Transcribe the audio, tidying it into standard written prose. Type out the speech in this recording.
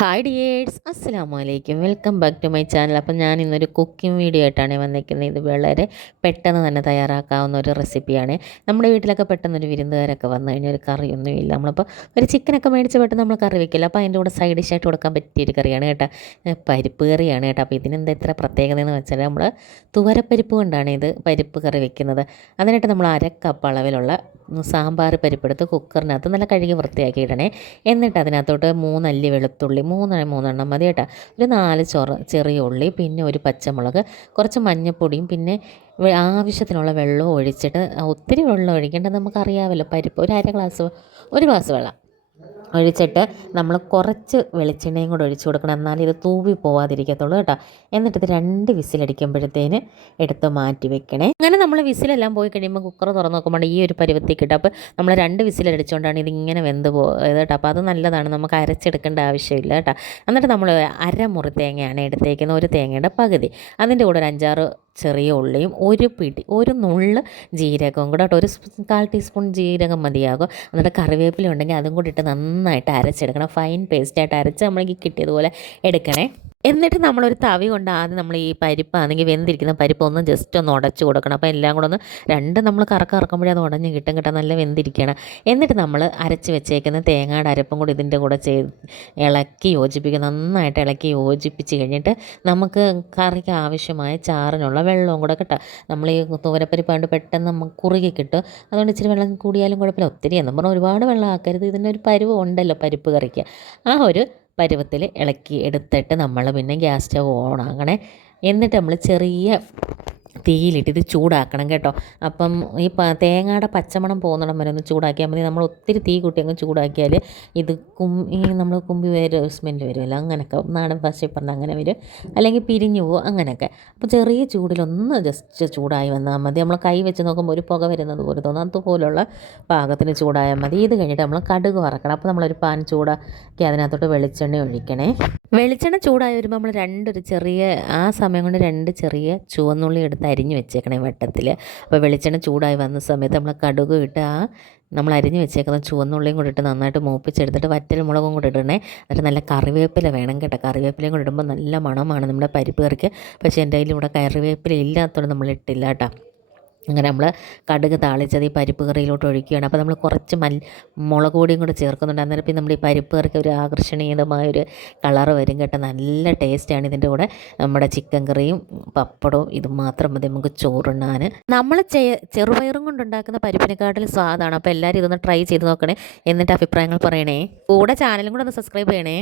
Hi dears, അസ്സലാമു അലൈക്കും. Welcome back to my channel. അപ്പം ഞാൻ ഇന്നൊരു കുക്കിംഗ് വീഡിയോ ആയിട്ടാണ് വന്നിരിക്കുന്നത്. ഇത് വളരെ പെട്ടെന്ന് തന്നെ തയ്യാറാക്കാവുന്ന ഒരു റെസിപ്പിയാണ്. നമ്മുടെ വീട്ടിലൊക്കെ പെട്ടെന്നൊരു വിരുന്നുകാരൊക്കെ വന്നു കഴിഞ്ഞാൽ ഒരു കറിയൊന്നുമില്ല, നമ്മളിപ്പോൾ ഒരു ചിക്കനൊക്കെ മേടിച്ച് പെട്ടെന്ന് നമ്മൾ കറി വെക്കില്ല. അപ്പോൾ അതിൻ്റെ കൂടെ സൈഡ് ഡിഷായിട്ട് കൊടുക്കാൻ പറ്റിയൊരു കറിയാണ് കേട്ടോ, പരിപ്പ് കറിയാണ് കേട്ടോ. അപ്പോൾ ഇതിനെന്താ ഇത്ര പ്രത്യേകത എന്ന് വെച്ചാൽ നമ്മൾ തുവരപ്പരിപ്പ് കൊണ്ടാണ് ഇത് പരിപ്പ് കറി വെക്കുന്നത്. അതിനായിട്ട് നമ്മൾ 1/2 കപ്പ് അളവിലുള്ള സാമ്പാർ പരിപ്പെടുത്ത് കുക്കറിനകത്ത് നല്ല കഴുകി വൃത്തിയാക്കി ഇടണേ. എന്നിട്ട് അതിനകത്തോട്ട് 3 അല്ലി വെളുത്തുള്ളി, മൂന്നെണ്ണം മതി കേട്ടോ, ഒരു 4 ചെറിയ ഉള്ളി, പിന്നെ ഒരു പച്ചമുളക്, കുറച്ച് മഞ്ഞൾപ്പൊടിയും, പിന്നെ ആവശ്യത്തിനുള്ള വെള്ളവും ഒഴിച്ചിട്ട്, ഒത്തിരി വെള്ളം ഒഴിക്കേണ്ടത് നമുക്കറിയാമല്ലോ, പരിപ്പ് ഒരു ഗ്ലാസ് വെള്ളം ഒഴിച്ചിട്ട് നമ്മൾ കുറച്ച് വെളിച്ചെണ്ണയും കൂടെ ഒഴിച്ചു കൊടുക്കണം, എന്നാലും ഇത് തൂവി പോവാതിരിക്കത്തുള്ളൂ കേട്ടോ. എന്നിട്ട് ഇത് 2 വിസിലടിക്കുമ്പോഴത്തേന് എടുത്ത് മാറ്റി വെക്കണേ. അങ്ങനെ നമ്മൾ വിസിലെല്ലാം പോയി കഴിയുമ്പോൾ കുക്കർ തുറന്ന് നോക്കുമ്പോൾ ഈ ഒരു പരുവത്തിൽ കിട്ടും. അപ്പോൾ നമ്മൾ 2 വിസിലടിച്ചുകൊണ്ടാണ് ഇതിങ്ങനെ വെന്ത് പോയത് കേട്ടോ. അപ്പോൾ അത് നല്ലതാണ്, നമുക്ക് അരച്ചെടുക്കേണ്ട ആവശ്യമില്ല കേട്ടോ. എന്നിട്ട് നമ്മൾ അരമുറി തേങ്ങയാണ് എടുത്തേക്കുന്നത്, ഒരു തേങ്ങയുടെ പകുതി, അതിൻ്റെ കൂടെ ഒരു 5-6 ചെറിയ ഉള്ളിയും, ഒരു നുള്ള് ജീരകവും കൂടെ കേട്ടോ, ഒരു 1/4 ടീസ്പൂൺ ജീരകം മതിയാകും. എന്നിട്ട് കറിവേപ്പില ഉണ്ടെങ്കിൽ അതും കൂടി ഇട്ട് നന്നായിട്ട് അരച്ചെടുക്കണം, ഫൈൻ പേസ്റ്റായിട്ട് അരച്ച് നമ്മൾക്ക് കിട്ടിയതുപോലെ എടുക്കണേ. എന്നിട്ട് നമ്മളൊരു തവി കൊണ്ട് ആദ്യം നമ്മൾ ഈ പരിപ്പാണെങ്കിൽ വെന്തിരിക്കുന്ന പരിപ്പ് ഒന്ന് ജസ്റ്റ് ഒന്ന് ഉടച്ചു കൊടുക്കണം. അപ്പോൾ എല്ലാം കൂടെ ഒന്ന് നമ്മൾ കറക്കുമ്പോഴേ അത് ഉടഞ്ഞ് കിട്ടും കേട്ടോ, നല്ല വെന്തിരിക്കണം. എന്നിട്ട് നമ്മൾ അരച്ച് വെച്ചേക്കുന്ന തേങ്ങയുടെ അരപ്പും കൂടി ഇതിൻ്റെ കൂടെ ഇളക്കി യോജിപ്പിക്കുക, നന്നായിട്ട് ഇളക്കി യോജിപ്പിച്ച് കഴിഞ്ഞിട്ട് നമുക്ക് കറിക്ക് ആവശ്യമായ ചാറിനുള്ള വെള്ളവും കൂടെ കേട്ടോ. നമ്മൾ ഈ തുവരപ്പരിപ്പാണ്ട് പെട്ടെന്ന് നമുക്ക് കുറുകി കിട്ടും, അതുകൊണ്ട് ഇച്ചിരി വെള്ളം കൂടിയാലും കുഴപ്പമില്ല, ഒത്തിരി എന്ന് പറഞ്ഞാൽ ഒരുപാട് വെള്ളം ആക്കരുത്, ഇതിനൊരു പരുവം ഉണ്ടല്ലോ പരിപ്പ് കറിക്ക്. ആ ഒരു പരുവത്തിൽ ഇളക്കി എടുത്തിട്ട് നമ്മൾ പിന്നെ ഗ്യാസ് സ്റ്റവ് ഓൺ ആക്കണേ. എന്നിട്ട് നമ്മൾ ചെറിയ തീയിലിട്ട് ഇത് ചൂടാക്കണം കേട്ടോ. അപ്പം ഈ തേങ്ങയുടെ പച്ചമണം പോകുന്നിടം വരെ ഒന്ന് ചൂടാക്കിയാൽ മതി. നമ്മൾ ഒത്തിരി തീ കൂട്ടി അങ്ങ് ചൂടാക്കിയാൽ ഇത് നമ്മൾ കുമ്പി സ്മെല്ല് വരുമല്ലോ, അങ്ങനെയൊക്കെ നാടൻ ഭാഷയിൽ പറഞ്ഞാൽ അങ്ങനെ വരും, അല്ലെങ്കിൽ പിരിഞ്ഞു പോകും അങ്ങനെയൊക്കെ. അപ്പോൾ ചെറിയ ചൂടിലൊന്ന് ജസ്റ്റ് ചൂടായി വന്നാൽ മതി. നമ്മൾ കൈ വെച്ച് നോക്കുമ്പോൾ ഒരു പുക വരുന്നത് പോലെ തോന്നും, അതുപോലുള്ള പാകത്തിന് ചൂടായാൽ മതി. ഇത് കഴിഞ്ഞിട്ട് നമ്മൾ കടുക് വറക്കണം. അപ്പോൾ നമ്മളൊരു പാൻ ചൂടാക്കി അതിനകത്തോട്ട് വെളിച്ചെണ്ണ ഒഴിക്കണേ. വെളിച്ചെണ്ണ ചൂടായി വരുമ്പോൾ നമ്മൾ ആ സമയം കൊണ്ട് 2 ചെറിയ ചുവന്നുള്ളി എടുത്ത് അരിഞ്ഞ് വെച്ചേക്കണേ വട്ടത്തിൽ. അപ്പോൾ വെളിച്ചെണ്ണ ചൂടായി വന്ന സമയത്ത് നമ്മൾ കടുക് ഇട്ട് നമ്മൾ അരിഞ്ഞ് വെച്ചേക്കുന്ന ചുവന്നുള്ളിയും കൂടി ഇട്ട് നന്നായിട്ട് മൂപ്പിച്ചെടുത്തിട്ട് വറ്റൽ മുളകും കൂടി ഇടണേ. എന്നിട്ട് നല്ല കറിവേപ്പില വേണം കേട്ടോ, കറിവേപ്പിലയും കൂടി ഇടുമ്പോൾ നല്ല മണമാണ് നമ്മുടെ പരിപ്പ് കറിക്ക്. പക്ഷേ എൻ്റെ കയ്യിൽ ഇവിടെ കറിവേപ്പില ഇല്ലാത്തതുകൊണ്ട് നമ്മൾ ഇട്ടില്ല കേട്ടോ. അങ്ങനെ നമ്മൾ കടുക് താളിച്ചത് ഈ പരിപ്പ് കറിയിലോട്ട് ഒഴിക്കുകയാണ്. അപ്പോൾ നമ്മൾ കുറച്ച് മുളക് പൊടിയും കൂടെ ചേർക്കുന്നുണ്ട്. അന്നേരം പിന്നെ നമ്മുടെ ഈ പരിപ്പ് കറിക്ക് ഒരു ആകർഷണീയമായൊരു കളറ് വരും കേട്ടോ, നല്ല ടേസ്റ്റാണ്. ഇതിൻ്റെ കൂടെ നമ്മുടെ ചിക്കൻ കറിയും പപ്പടവും ഇത് മാത്രം മതി നമുക്ക് ചോറുണ്ണാൻ. നമ്മൾ ചെറുപയറും കൊണ്ടുണ്ടാക്കുന്ന പരിപ്പിനെക്കാട്ടിലും സ്വാദാണ്. അപ്പോൾ എല്ലാവരും ഇതൊന്ന് ട്രൈ ചെയ്ത് നോക്കണേ, എന്നിട്ട് അഭിപ്രായങ്ങൾ പറയണേ. കൂടെ ചാനലും കൂടെ ഒന്ന് സബ്സ്ക്രൈബ് ചെയ്യണേ.